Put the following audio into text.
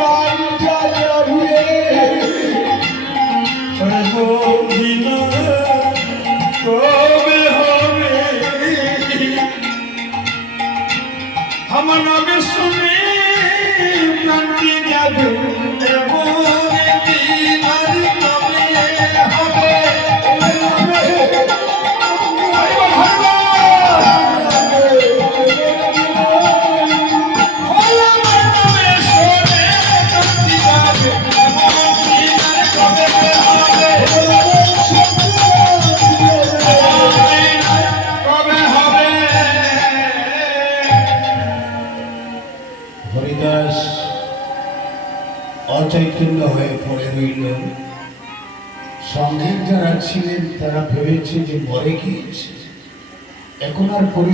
গানটা যাবে কবে হবে আমার নামে শুনে প্রান্তি যাবে এমন দিন আর কবে হবে হরিদাস অচৈতন্য হয়ে পড়ে রইল। সঙ্গে যারা ছিলেন তারা ভেবেছে যে মরে গিয়েছে, এখন আর